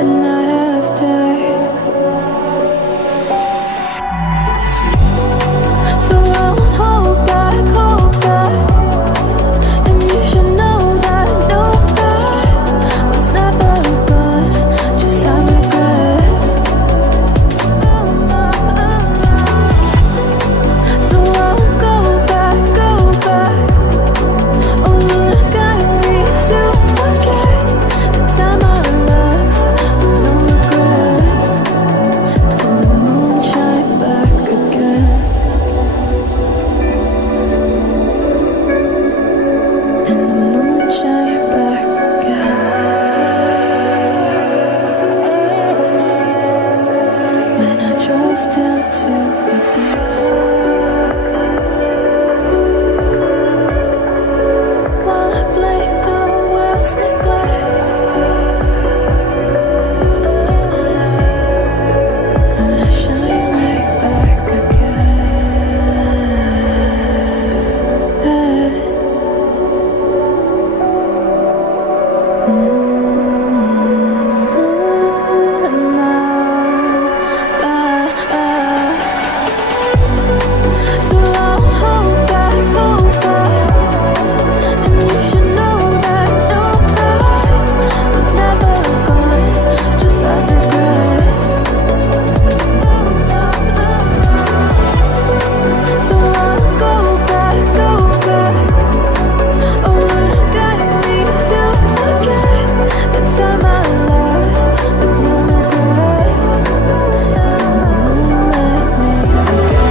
and I have died. So I won't hold back, and you should know that was never gone, just have regrets. So I won't go back, oh you done got me to forget the time I lost with no regrets, and the moonshine back again, and the moonshine back again. When I drove down to Abyss, while I blame the world's neglect, then I shine right back again. So I won't hold back, and you should know that was never gone, just like regrets. So I won't go back, oh you done got me to forget the time I lost with no regrets, and the moon let me forget.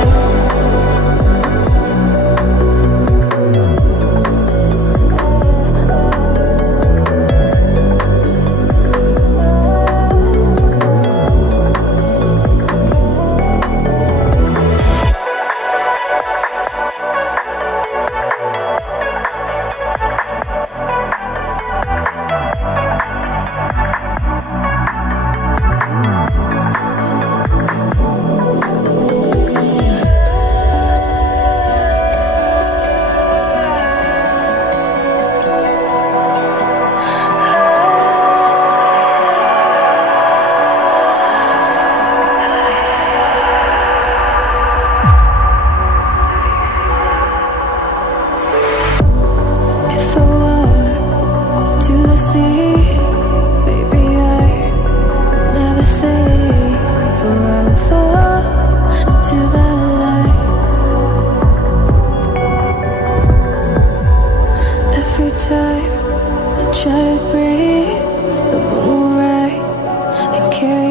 If I walk to the sea, baby, I never say, for I will fall into the light. Every time I try to breathe, the moon will rise and carry